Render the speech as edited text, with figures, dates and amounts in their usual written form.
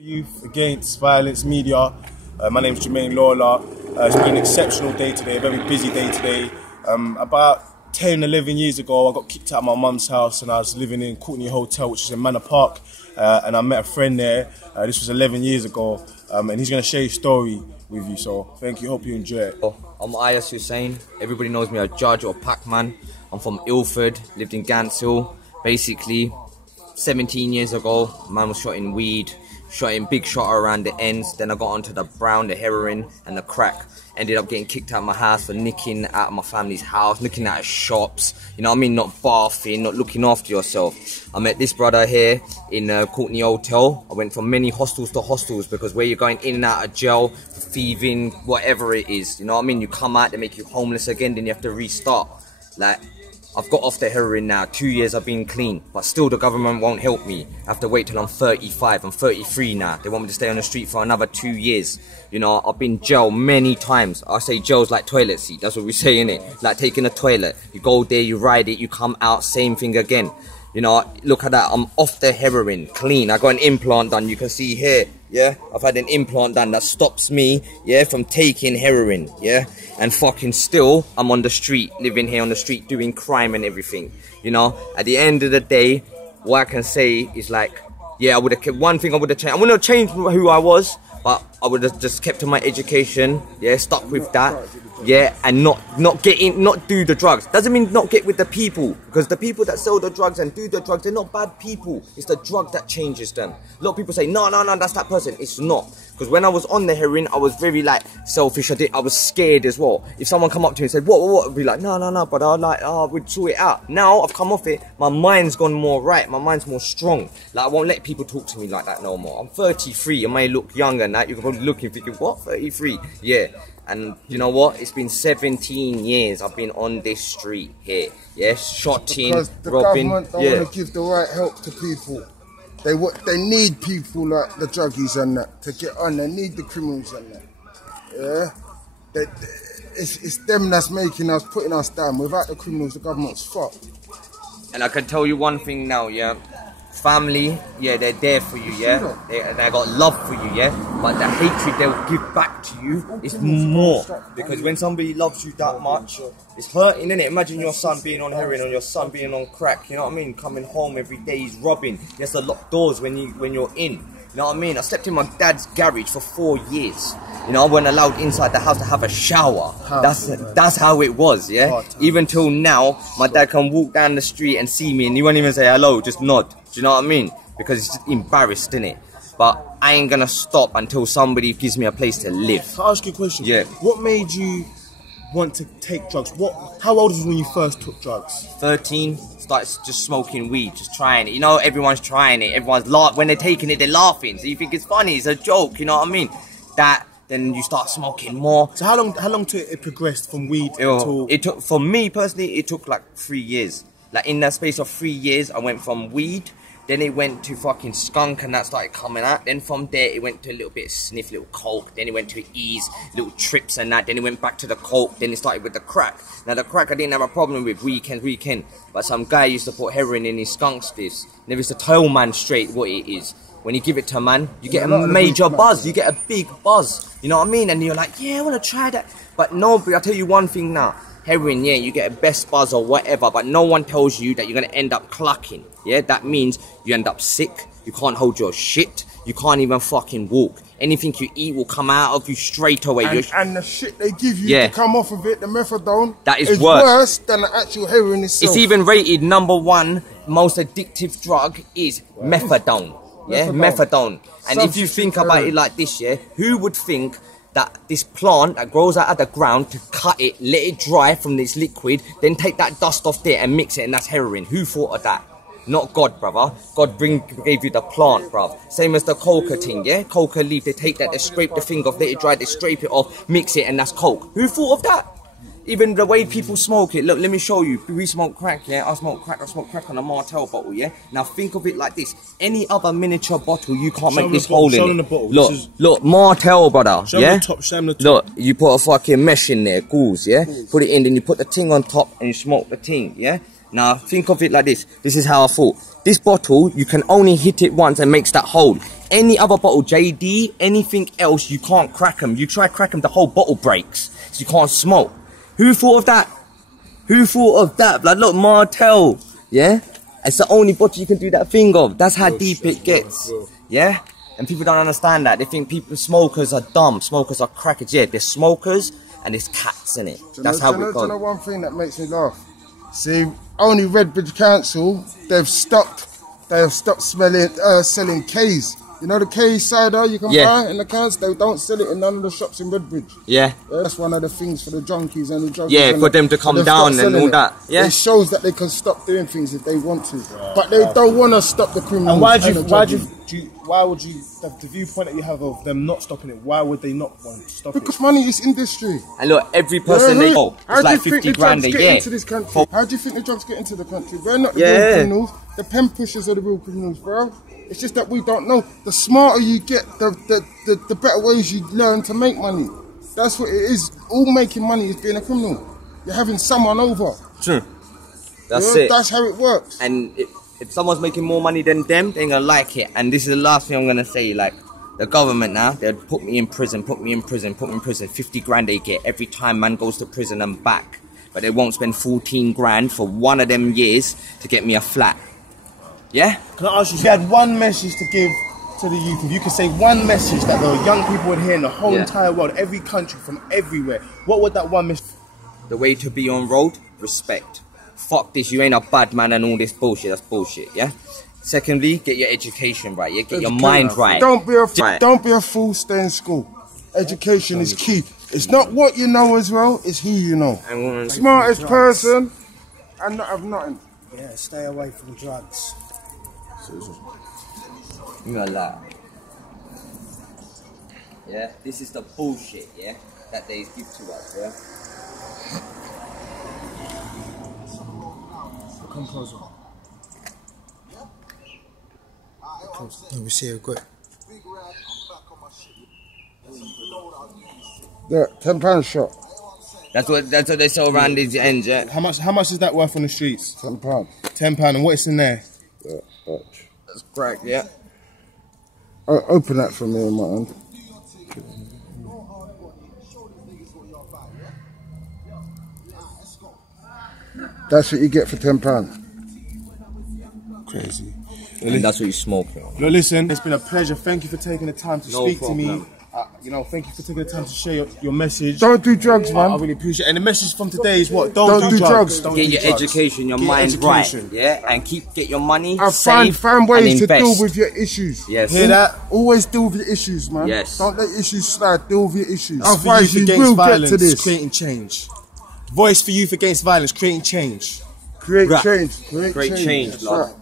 Youth Against Violence Media. My name is Jermaine Lawlor. It's been an exceptional day today, a very busy day today. About 10, 11 years ago, I got kicked out of my mum's house and I was living in Courtney Hotel, which is in Manor Park. And I met a friend there. This was 11 years ago. And he's going to share his story with you. So thank you. Hope you enjoy it. I'm Ayaas Hussain. Everybody knows me as Judge or Pac-Man. I'm from Ilford, lived in Ganshill. Basically, 17 years ago, man was shot in weed. Shot in big shot around the ends. Then I got onto the brown, the heroin and the crack. Ended up getting kicked out of my house for nicking out of my family's house, nicking out of shops, you know what I mean, not bathing, not looking after yourself. I met this brother here in Courtney Hotel. I went from many hostels to hostels because where you're going in and out of jail, thieving, whatever it is, you know what I mean, you come out, they make you homeless again, then you have to restart. Like, I've got off the heroin now, 2 years I've been clean, but still the government won't help me. I have to wait till I'm 35, I'm 33 now. They want me to stay on the street for another 2 years. You know, I've been jail many times. I say jail's like toilet seat, that's what we say, innit? Like taking a toilet, you go there, you ride it, you come out, same thing again. You know, look at that, I'm off the heroin, clean. I got an implant done, you can see here, yeah? I've had an implant done that stops me, yeah, from taking heroin, yeah? And fucking still, I'm on the street, living here on the street, doing crime and everything. You know, at the end of the day, what I can say is like, yeah, I would have kept, one thing I would have changed. I wouldn't have changed who I was, but I would have just kept to my education, yeah, stuck with that, yeah, and not do the drugs. Doesn't mean not get with the people, because the people that sell the drugs and do the drugs, they're not bad people. It's the drug that changes them. A lot of people say, no, that's that person. It's not. Because when I was on the heroin, I was very like selfish. I was scared as well. If someone come up to me and said, what? I'd be like, no, but I like, we'd sort it out. Now I've come off it, my mind's gone more right. My mind's more strong. Like, I won't let people talk to me like that no more. I'm 33. I may look younger than that. You're probably looking thinking, what? 33? Yeah. And you know what? It's been 17 years I've been on this street here. Yeah, shotting, because the robbing. Government don't want to give the right help to people. They need people like the druggies and that to get on. They need the criminals and that. Yeah, it's them that's making us, putting us down. Without the criminals, the government's fucked. And I can tell you one thing now, yeah. Family, yeah, they're there for you, yeah. They got love for you, yeah. But the hatred they'll give back to you is more. Because when somebody loves you that much, it's hurting, innit? Imagine your son being on heroin or your son being on crack, you know what I mean? Coming home every day, he's robbing. He has to lock doors when you're in. You know what I mean? I slept in my dad's garage for 4 years. You know, I wasn't allowed inside the house to have a shower. That's how it was, yeah? Even till now, my dad can walk down the street and see me and he won't even say hello, just nod. Do you know what I mean? Because he's embarrassed, innit? But I ain't gonna stop until somebody gives me a place to live. Can I ask you a question? Yeah. What made you want to take drugs? How old was you when you first took drugs? 13, started just smoking weed, just trying it. You know, everyone's trying it. Everyone's when they're taking it, they're laughing. So you think it's funny, it's a joke, you know what I mean? Then you start smoking more. So how long till it progressed from weed to... It took, for me personally, it took like 3 years. Like in that space of 3 years, I went from weed, then it went to fucking skunk and that started coming out. Then from there, it went to a little bit of sniff, little coke. Then it went to ease, little trips and that. Then it went back to the coke. Then it started with the crack. Now the crack I didn't have a problem with weekend. But some guy used to put heroin in his skunk stiffs. Never used to tell man straight what it is. When you give it to a man, you get a major buzz. You get a big buzz. You know what I mean? And you're like, yeah, I want to try that. But no, but I'll tell you one thing now. Heroin, yeah, you get a best buzz or whatever, but no one tells you that you're going to end up clucking. Yeah, that means you end up sick. You can't hold your shit. You can't even fucking walk. Anything you eat will come out of you straight away. And the shit they give you to come off of it, the methadone, that is worse than the actual heroin itself. It's even rated #1 most addictive drug is methadone. Yeah, methadone. And if you think about it like this, yeah, who would think that this plant that grows out of the ground, to cut it, let it dry from this liquid, then take that dust off there and mix it, and that's heroin? Who thought of that? Not God, brother. God gave you the plant, bruv. Same as the coca thing, yeah? Coca leaf, they take that, they scrape the thing off, let it dry, they scrape it off, mix it, and that's coke. Who thought of that? Even the way people smoke it. Look, let me show you. We smoke crack, yeah? I smoke crack on a Martell bottle, yeah? Now think of it like this. Any other miniature bottle, you can't make this hole in it. Look, Martell, brother, yeah? Look, you put a fucking mesh in there, gauze, yeah? Put it in, then you put the ting on top and you smoke the ting, yeah? Now, think of it like this. This is how I thought. This bottle, you can only hit it once and makes that hole. Any other bottle, JD, anything else, you can't crack them. You try crack them, the whole bottle breaks. So you can't smoke. Who thought of that? Who thought of that? Like, look, Martell, yeah? It's the only bottle you can do that thing of. That's how deep it gets, yeah? And people don't understand that. They think smokers are dumb. Smokers are crackers. Yeah, there's smokers and there's cats in it. That's how it goes. Do you know one thing that makes me laugh? See, only Redbridge Council, they've stopped selling K's. You know the K cider you can buy in the cans? They don't sell it in none of the shops in Redbridge. Yeah. That's one of the things for the junkies and the druggies. Yeah, for them to come down and all that. Yeah. It shows that they can stop doing things if they want to. But they don't want to stop the criminals. And why would you, the viewpoint that you have of them not stopping it, why would they not want to stop it? Because money is industry. And look, every person they go, it's like 50 grand a year. Into this country? How do you think the drugs get into the country? We're not the real criminals. The pen pushers are the real criminals, bro. It's just that we don't know. The smarter you get, the better ways you learn to make money. That's what it is. All making money is being a criminal. You're having someone over. True. That's it. That's how it works. And if someone's making more money than them, they ain't gonna like it. And this is the last thing I'm gonna say. Like, the government now, they'll put me in prison, 50 grand they get every time man goes to prison and back. But they won't spend 14 grand for one of them years to get me a flat. Yeah? Can I ask you, if you had one message to give to the youth, if you could say one message that the young people would hear in the whole entire world, every country, from everywhere, what would that one message? The way to be on road, respect. Fuck this, you ain't a bad man and all this bullshit, that's bullshit, yeah? Secondly, get your education right, yeah? Get your mind right. Don't be a fool, stay in school. Education is key. It's not what you know as well, it's who you know. Smartest person and not have nothing. Yeah, stay away from drugs. You gonna lie. Yeah, this is the bullshit, yeah, that they give to us, yeah? Let me see how good. Yeah, £10 shot. That's what they sell around these ends, yeah? How much is that worth on the streets? £10. £10, and what's in there? That's crack, yeah. Open that for me in my hand. That's what you get for £10. Crazy. And that's what you smoke. Look, listen, it's been a pleasure. Thank you for taking the time to speak to me. You know, thank you for taking the time to share your message. Don't do drugs, man. I really appreciate it. And the message from today is what? Don't do drugs. Get your education, your mind right, yeah, and get your money safe. Find ways to deal with your issues. Yes. Hear that? Always deal with your issues, man. Yes. Don't let issues slide. Deal with your issues. Otherwise, you will get to this. Creating change. Voice for youth against violence. Creating change. Create change. Create change, love.